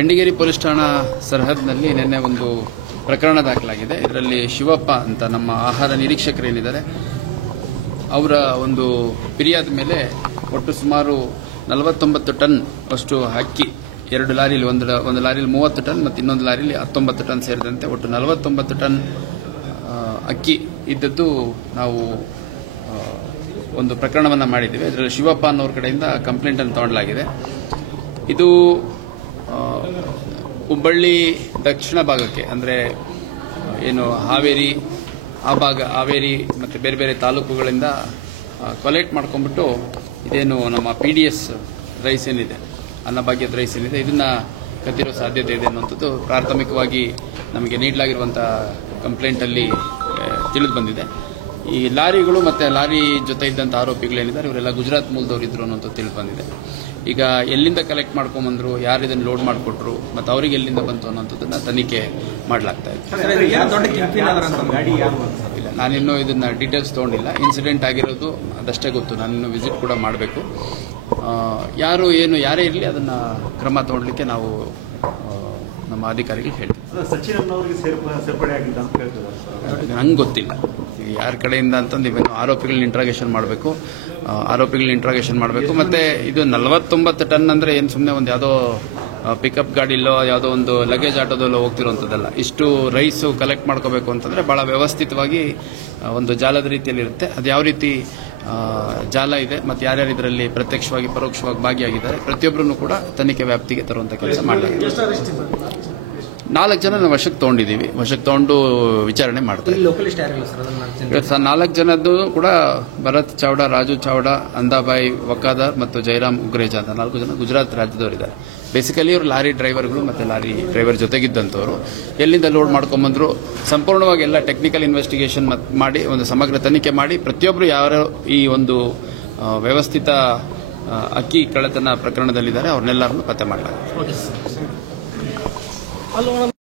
Bendigeri police ಠಾಣಾ ಸರಹದ್ನಲ್ಲಿ ನಿನ್ನೆ ಒಂದು ಪ್ರಕರಣ ದಾಖಲಾಗಿದೆ. ಇದರಲ್ಲಿ ಶಿವಪ್ಪ ಅಂತ ನಮ್ಮ ಆಹಾರ ನಿರೀಕ್ಷಕರೇನಿದ್ದಾರೆ ಅವರ ಒಂದು ಫಿರ್ಯಾದ್ ಮೇಲೆ ಒಟ್ಟು ಸುಮಾರು 49 ಟನ್ ಅಷ್ಟು ಅಕ್ಕಿ, 2 ಲಾರಿಲಿ, ಒಂದು ಲಾರಿಲಿ 30 ಟನ್ ಮತ್ತು ಇನ್ನೊಂದು ಲಾರಿಲಿ 19 ಟನ್ ಸೇರಿದಂತೆ ಒಟ್ಟು 49 ಟನ್ ಅಕ್ಕಿ ಇದ್ದದ್ದು ನಾವು ಒಂದು ಪ್ರಕರಣವನ್ನು ಮಾಡಿದ್ದೇವೆ. ಇದರಲ್ಲಿ ಶಿವಪ್ಪ ಅನ್ನೋರ ಕಡೆಯಿಂದ ಕಂಪ್ಲೇಂಟ್ ಅನ್ನು ತಗೊಳ್ಳಲಾಗಿದೆ. ಇದು ಹುಬ್ಬಳ್ಳಿ ದಕ್ಷಿಣ ಭಾಗಕ್ಕೆ, ಅಂದರೆ ಏನು ಹಾವೇರಿ ಆ ಭಾಗ, ಹಾವೇರಿ ಮತ್ತು ಬೇರೆ ಬೇರೆ ತಾಲೂಕುಗಳಿಂದ ಕಲೆಕ್ಟ್ ಮಾಡ್ಕೊಂಡ್ಬಿಟ್ಟು ಇದೇನು ನಮ್ಮ PDS ರೈಸ್ ಏನಿದೆ, ಅನ್ನಭಾಗ್ಯದ ರೈಸ್ ಏನಿದೆ, ಇದನ್ನು ಕದ್ದಿರೋ ಸಾಧ್ಯತೆ ಇದೆ ಅನ್ನುವಂಥದ್ದು ಪ್ರಾಥಮಿಕವಾಗಿ ನಮಗೆ ನೀಡಲಾಗಿರುವಂಥ ಕಂಪ್ಲೇಂಟಲ್ಲಿ ತಿಳಿದು ಬಂದಿದೆ. ಈ ಲಾರಿಗಳು ಮತ್ತು ಲಾರಿ ಜೊತೆ ಇದ್ದಂಥ ಆರೋಪಿಗಳೇನಿದ್ದಾರೆ ಇವರೆಲ್ಲ ಗುಜರಾತ್ ಮೂಲದವರು ಇದ್ರು ಅನ್ನೋಂಥದ್ದು ತಿಳಿದು ಬಂದಿದೆ. ಈಗ ಎಲ್ಲಿಂದ ಕಲೆಕ್ಟ್ ಮಾಡ್ಕೊಂಬಂದ್ರು, ಯಾರು ಇದನ್ನು ಲೋಡ್ ಮಾಡಿಕೊಟ್ರು ಮತ್ತು ಅವರಿಗೆ ಎಲ್ಲಿಂದ ಬಂತು ಅನ್ನೋಂಥದ್ದನ್ನು ತನಿಖೆ ಮಾಡಲಾಗ್ತಾ ಇದೆ. ಇಲ್ಲ, ನಾನಿನ್ನೂ ಇದನ್ನು ಡೀಟೇಲ್ಸ್ ತೊಗೊಂಡಿಲ್ಲ. ಇನ್ಸಿಡೆಂಟ್ ಆಗಿರೋದು ಅದಷ್ಟೇ ಗೊತ್ತು. ನಾನಿನ್ನು ವಿಸಿಟ್ ಕೂಡ ಮಾಡಬೇಕು. ಯಾರು ಏನು ಯಾರೇ ಇರಲಿ ಅದನ್ನು ಕ್ರಮ ತಗೊಳ್ಳಿಕ್ಕೆ ನಾವು ನಮ್ಮ ಅಧಿಕಾರಿಗಳಿಗೆ ಹೇಳ್ತೀವಿ. ನಂಗೆ ಗೊತ್ತಿಲ್ಲ ಯಾರ ಕಡೆಯಿಂದ ಅಂತಂದು. ಇವೇನು ಆರೋಪಿಗಳನ್ನ ಇಂಟ್ರಾಗೇಷನ್ ಮಾಡಬೇಕು, ಮತ್ತೆ ಇದು 49 ಟನ್ ಅಂದರೆ ಏನು ಸುಮ್ಮನೆ ಒಂದು ಯಾವುದೋ ಪಿಕಪ್ ಗಾಡಿಲೋ ಯಾವುದೋ ಒಂದು ಲಗೇಜ್ ಆಟೋದಲ್ಲೋ ಹೋಗ್ತಿರೋಂಥದ್ದಲ್ಲ. ಇಷ್ಟು ರೈಸು ಕಲೆಕ್ಟ್ ಮಾಡ್ಕೋಬೇಕು ಅಂತಂದರೆ ಭಾಳ ವ್ಯವಸ್ಥಿತವಾಗಿ ಒಂದು ಜಾಲದ ರೀತಿಯಲ್ಲಿ ಇರುತ್ತೆ. ಅದು ಯಾವ ರೀತಿ ಜಾಲ ಇದೆ ಮತ್ತು ಯಾರ್ಯಾರು ಇದರಲ್ಲಿ ಪ್ರತ್ಯಕ್ಷವಾಗಿ ಪರೋಕ್ಷವಾಗಿ ಭಾಗಿಯಾಗಿದ್ದಾರೆ ಪ್ರತಿಯೊಬ್ಬರನ್ನು ಕೂಡ ತನಿಖೆ ವ್ಯಾಪ್ತಿಗೆ ತರುವಂಥ ಕೆಲಸ ಮಾಡಲಾಗಿದೆ. 4 ಜನ ನಾವು ವಶಕ್ಕೆ ತೊಗೊಂಡಿದ್ದೀವಿ. ವಶಕ್ಕೆ ತೊಗೊಂಡು ವಿಚಾರಣೆ ಮಾಡ್ತೀವಿ. 4 ಜನದ್ದು ಕೂಡ ಭರತ್ ಚಾವ್ಡಾ, ರಾಜು ಚಾವ್ಡಾ, ಅಂದಾಬಾಯಿ ವಕಾದಾರ್ ಮತ್ತು ಜೈರಾಮ್ ಉಗ್ರೇಜಾ ಅಂತ 4 ಜನ ಗುಜರಾತ್ ರಾಜ್ಯದವರಿದ್ದಾರೆ. ಬೇಸಿಕಲಿ ಇವರು ಲಾರಿ ಡ್ರೈವರ್ಗಳು ಮತ್ತು ಲಾರಿ ಡ್ರೈವರ್ ಜೊತೆಗಿದ್ದಂಥವ್ರು. ಎಲ್ಲಿಂದ ಲೋಡ್ ಮಾಡ್ಕೊಂಬಂದ್ರು ಸಂಪೂರ್ಣವಾಗಿ ಎಲ್ಲ ಟೆಕ್ನಿಕಲ್ ಇನ್ವೆಸ್ಟಿಗೇಷನ್ ಮಾಡಿ ಒಂದು ಸಮಗ್ರ ತನಿಖೆ ಮಾಡಿ ಪ್ರತಿಯೊಬ್ಬರು ಯಾರು ಈ ಒಂದು ವ್ಯವಸ್ಥಿತ ಅಕ್ಕಿ ಕಳ್ಳತನ ಪ್ರಕರಣದಲ್ಲಿದ್ದಾರೆ ಅವ್ರನ್ನೆಲ್ಲರನ್ನು ಪತ್ತೆ ಮಾಡಲಾಗಿದೆ.